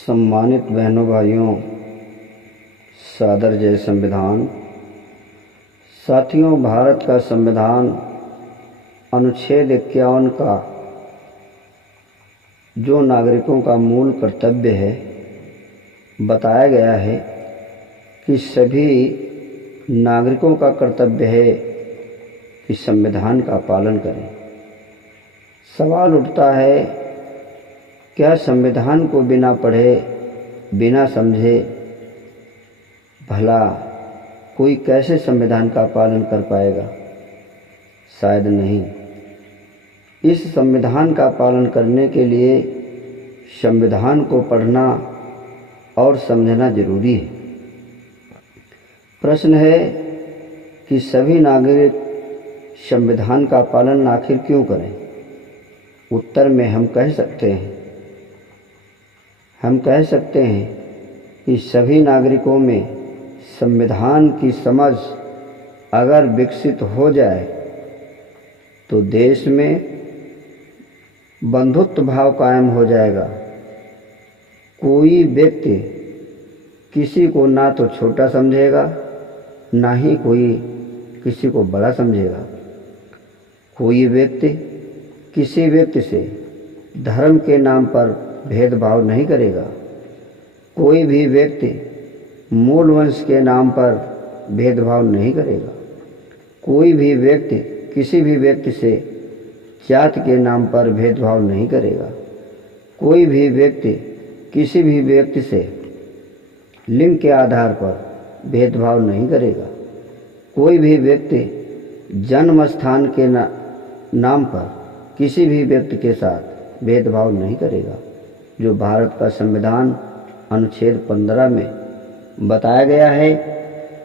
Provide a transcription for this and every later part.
सम्मानित बहनों भाइयों, सादर जय संविधान। साथियों, भारत का संविधान अनुच्छेद 51 का जो नागरिकों का मूल कर्तव्य है, बताया गया है कि सभी नागरिकों का कर्तव्य है कि संविधान का पालन करें। सवाल उठता है, क्या संविधान को बिना पढ़े, बिना समझे भला कोई कैसे संविधान का पालन कर पाएगा? शायद नहीं। इस संविधान का पालन करने के लिए संविधान को पढ़ना और समझना जरूरी है। प्रश्न है कि सभी नागरिक संविधान का पालन आखिर क्यों करें? उत्तर में हम कह सकते हैं कि सभी नागरिकों में संविधान की समझ अगर विकसित हो जाए तो देश में बंधुत्व भाव कायम हो जाएगा। कोई व्यक्ति किसी को ना तो छोटा समझेगा, ना ही कोई किसी को बड़ा समझेगा। कोई व्यक्ति किसी व्यक्ति से धर्म के नाम पर भेदभाव नहीं करेगा। कोई भी व्यक्ति मूल वंश के नाम पर भेदभाव नहीं करेगा। कोई भी व्यक्ति किसी भी व्यक्ति से जाति के नाम पर भेदभाव नहीं करेगा। कोई भी व्यक्ति किसी भी व्यक्ति से लिंग के आधार पर भेदभाव नहीं करेगा। कोई भी व्यक्ति जन्म स्थान के नाम पर किसी भी व्यक्ति के साथ भेदभाव नहीं करेगा। जो भारत का संविधान अनुच्छेद 15 में बताया गया है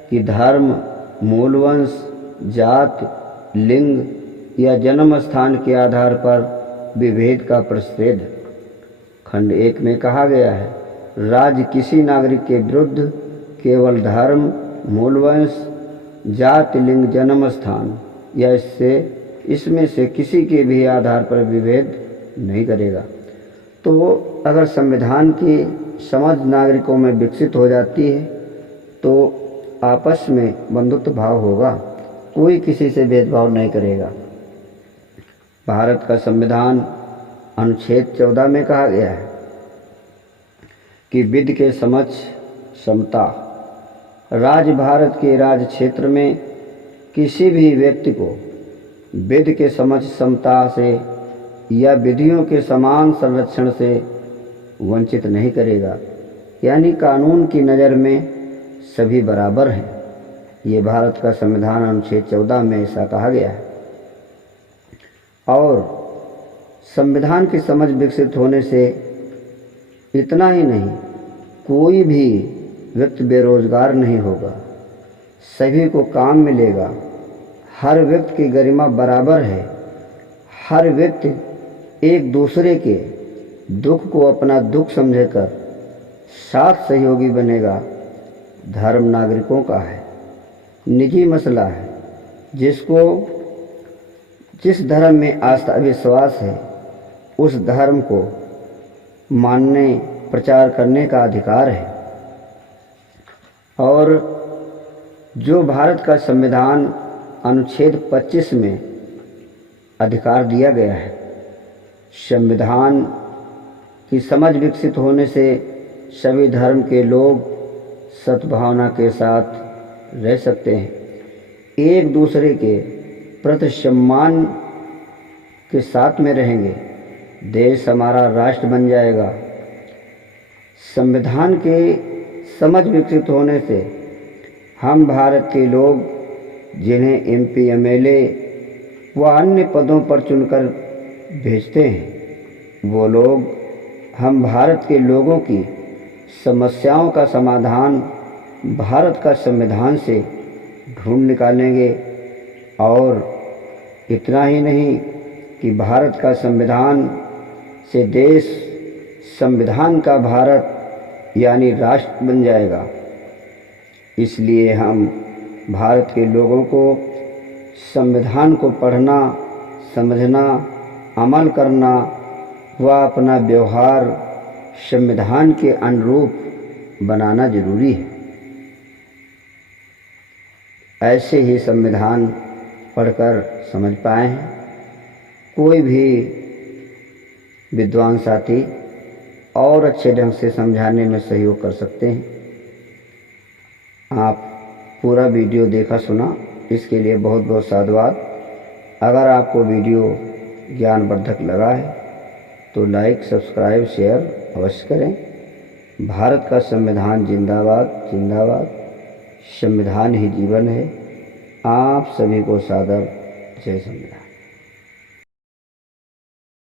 कि धर्म, मूल वंश, जाति, लिंग या जन्म स्थान के आधार पर विभेद का प्रतिषेध। खंड 1 में कहा गया है, राज्य किसी नागरिक के विरुद्ध केवल धर्म, मूल वंश, जाति, लिंग, जन्म स्थान या इसमें से किसी के भी आधार पर विभेद नहीं करेगा। तो अगर संविधान की समझ नागरिकों में विकसित हो जाती है तो आपस में बंधुत्व भाव होगा, कोई किसी से भेदभाव नहीं करेगा। भारत का संविधान अनुच्छेद 14 में कहा गया है कि विधि के समक्ष समता। राज्य भारत के राज्य क्षेत्र में किसी भी व्यक्ति को विधि के समक्ष समता से या विधियों के समान संरक्षण से वंचित नहीं करेगा। यानी कानून की नज़र में सभी बराबर हैं। ये भारत का संविधान अनुच्छेद 14 में ऐसा कहा गया है। और संविधान की समझ विकसित होने से इतना ही नहीं, कोई भी व्यक्ति बेरोजगार नहीं होगा, सभी को काम मिलेगा। हर व्यक्ति की गरिमा बराबर है। हर व्यक्ति एक दूसरे के दुख को अपना दुख समझकर साथ सहयोगी बनेगा। धर्म नागरिकों का है, निजी मसला है। जिसको जिस धर्म में आस्था विश्वास है, उस धर्म को मानने, प्रचार करने का अधिकार है। और जो भारत का संविधान अनुच्छेद 25 में अधिकार दिया गया है, संविधान की समझ विकसित होने से सभी धर्म के लोग सद्भावना के साथ रह सकते हैं, एक दूसरे के प्रति सम्मान के साथ में रहेंगे। देश हमारा राष्ट्र बन जाएगा। संविधान के समझ विकसित होने से हम भारत के लोग जिन्हें MP, MLA व अन्य पदों पर चुनकर भेजते हैं, वो लोग हम भारत के लोगों की समस्याओं का समाधान भारत का संविधान से ढूंढ निकालेंगे। और इतना ही नहीं कि भारत का संविधान से देश संविधान का भारत यानी राष्ट्र बन जाएगा। इसलिए हम भारत के लोगों को संविधान को पढ़ना, समझना, अमल करना व अपना व्यवहार संविधान के अनुरूप बनाना जरूरी है। ऐसे ही संविधान पढ़कर समझ पाए हैं। कोई भी विद्वान साथी और अच्छे ढंग से समझाने में सहयोग कर सकते हैं। आप पूरा वीडियो देखा सुना, इसके लिए बहुत बहुत साधुवाद। अगर आपको वीडियो ज्ञानवर्धक लगा है तो लाइक, सब्सक्राइब, शेयर अवश्य करें। भारत का संविधान जिंदाबाद जिंदाबाद। संविधान ही जीवन है। आप सभी को सादर जय संविधान।